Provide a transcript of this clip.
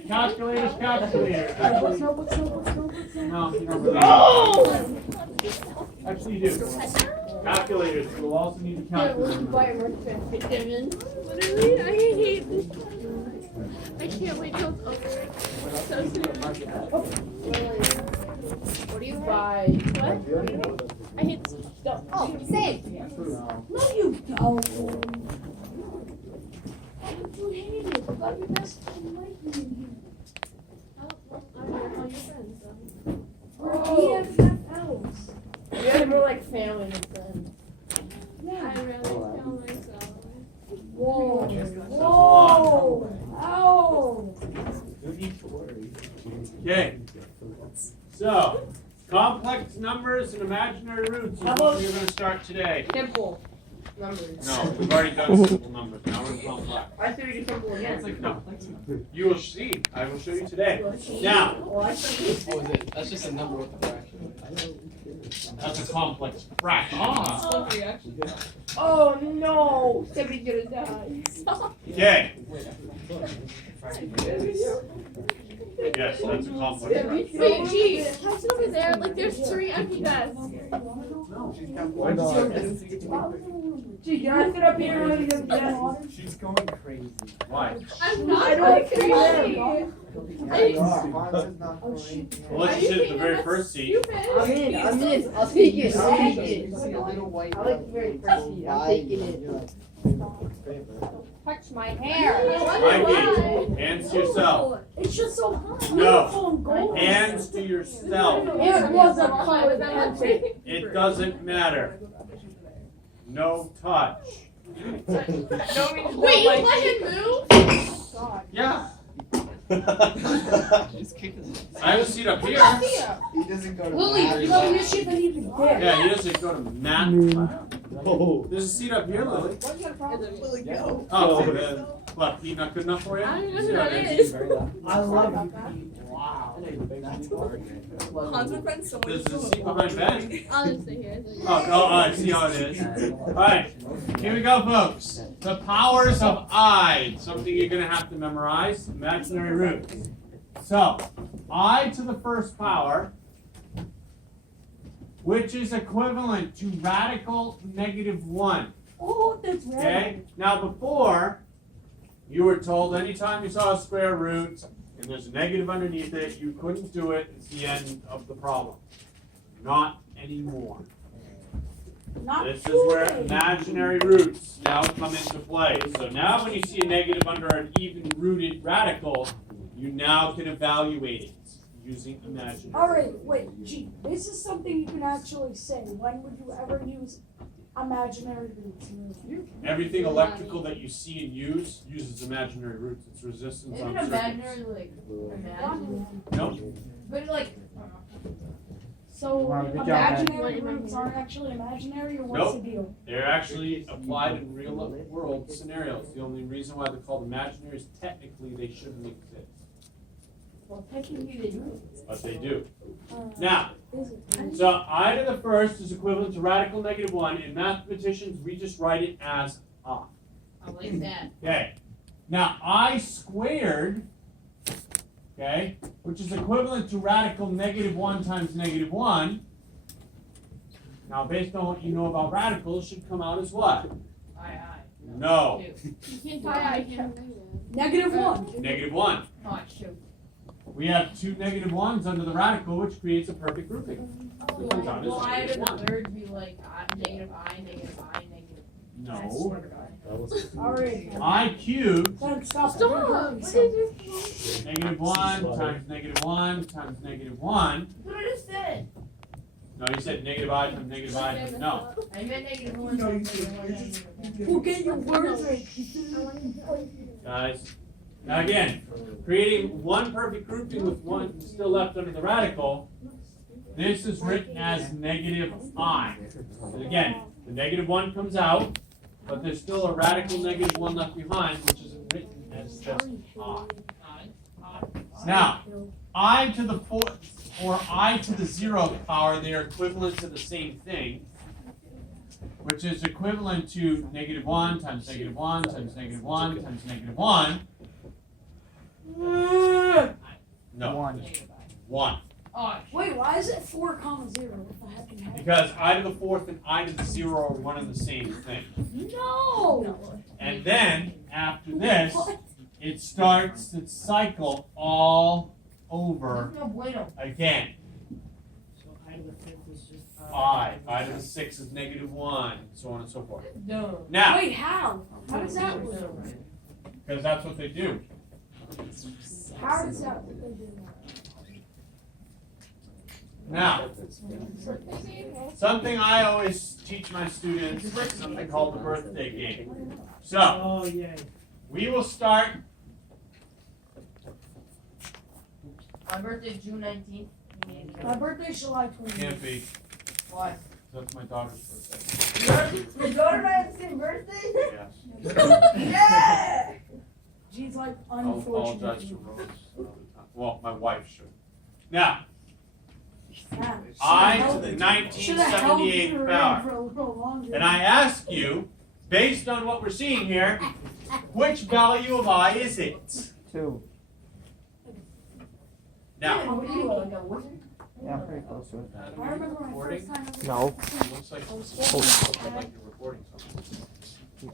Calculators, calculators. What's No, you don't really. Actually, you do. Calculators. We'll also need a calculator. Literally, I hate this. I can't wait till it's over. So soon. What do you buy? What? I hate this stuff. Oh, same. No, you don't. You hate it. I thought your best friend liked me. I don't know all your friends, so. Or EFFLs. You guys are more like family than friends. I really feel myself. Whoa. Whoa. Ow. No need to worry. Okay. So, complex numbers and imaginary roots is what we're going to start today. Simple numbers. No, we've already done simple numbers. Now we're in complex. I thought you did simple again. No. You will see. I will show you today. Now, Well, I thought Oh, is it? That's just a number with a fraction. that's a complex fraction. Oh no! Somebody's gonna die. Okay. Yes, that's a complex fraction. Wait, gee, how's it over there? Like, there's 3 empty desks. Gee, can I sit up here and look at the She's going crazy. Why? I'm not I don't going agree crazy. Well, let's sit at the very first seat. Stupid. I'm in. I'll take it. I'll take it. I like the very first seat. I'm taking it. Touch my hair. Mikey, hands to yourself. It's just so hot. No. Gold. Hands to yourself. It was a Why was that one thing? It doesn't matter. No touch. No means no. Wait, you like- let him move? Yeah. Just kick his I have a seat up here. He doesn't go to Lily, you know you shouldn't even dare. Yeah, he doesn't go to math class. There's a seat up here, Lily. No. Oh, what, Pete not good enough for you? I don't know Sit who up that there. is. I love you. Wow. That's hard. There's a seat behind Ben. I'll just stay here. Oh, I see how it is. Alright, here we go, folks. The powers of I. Something you're going to have to memorize. Imaginary roots. So, I to the first power, which is equivalent to radical -1. Oh, that's right. Okay? Now, before, you were told anytime you saw a square root and there's a negative underneath it, you couldn't do it. It's the end of the problem. Not anymore. Not This is where today. imaginary roots now come into play. So now when you see a negative under an even-rooted radical, you now can evaluate it using imaginary. Alright, wait, gee, this is something you can actually say. When would you ever use imaginary roots in your future? Everything electrical that you see and use uses imaginary roots. It's resistance Isn't on imaginary circuits. like imagine? Nope. But like, So imaginary roots aren't actually imaginary, or what's the deal? They're actually applied in real world scenarios. The only reason why they're called imaginary is technically they shouldn't exist. well, technically they do. But they do. Uh, Now, is it? so I to the first is equivalent to radical -1. In mathematicians, we just write it as I. I like that. Okay. Now, I squared, okay, which is equivalent to radical -1 times -1. Now, based on what you know about radicals, should come out as what? Aye. No. You can't do that. -1. -1. Oh, shoot. We have 2 -1s under the radical, which creates a perfect grouping. Which comes out as Well, I -1. would the third be like negative I, negative I, negative. I No. swear to God. Alright. I cubed Then stop. Stop! What is this? -1 times -1 times -1. What I just said. No, you said -I times -I times no. I meant negative 1 times negative 1 negative 2. We'll get your words right. Guys. Now again, creating one perfect grouping with one still left under the radical, this is written as -I. And again, the -1 comes out, but there's still a radical -1 left behind, which is written as just I. Now, I to the 4th or I to the 0th power, they are equivalent to the same thing, which is equivalent to -1 times -1 times -1 times -1. 1. Wait, why is it 4 comma 0? What the heck in heck? Because I to the 4th and I to the 0 are one and the same thing. No! And then, after this, it starts its cycle all over again. So I to the 5th is just I to the 6 is -1, so on and so forth. No. Now, Wait, how? How does that work? because that's what they do. How does that work? Now, something I always teach my students is something called the birthday game. So, Oh, yay. we will start. My birthday is June 19th. My birthday's July 28th. Can't be. Why? That's my daughter's birthday. Your daughter and I have the same birthday? Yes. Yeah! She's like I'll apologize to unfortunate. Rose. Well, my wife should. Now, Yeah. I to the Should've held 1978 her in power. for a little longer. And I ask you, based on what we're seeing here, which value of I is it? 2. Now, What are you, like a wizard? Yeah, I'm pretty close to it. I remember my first time. No. Looks like, looks like you're recording something.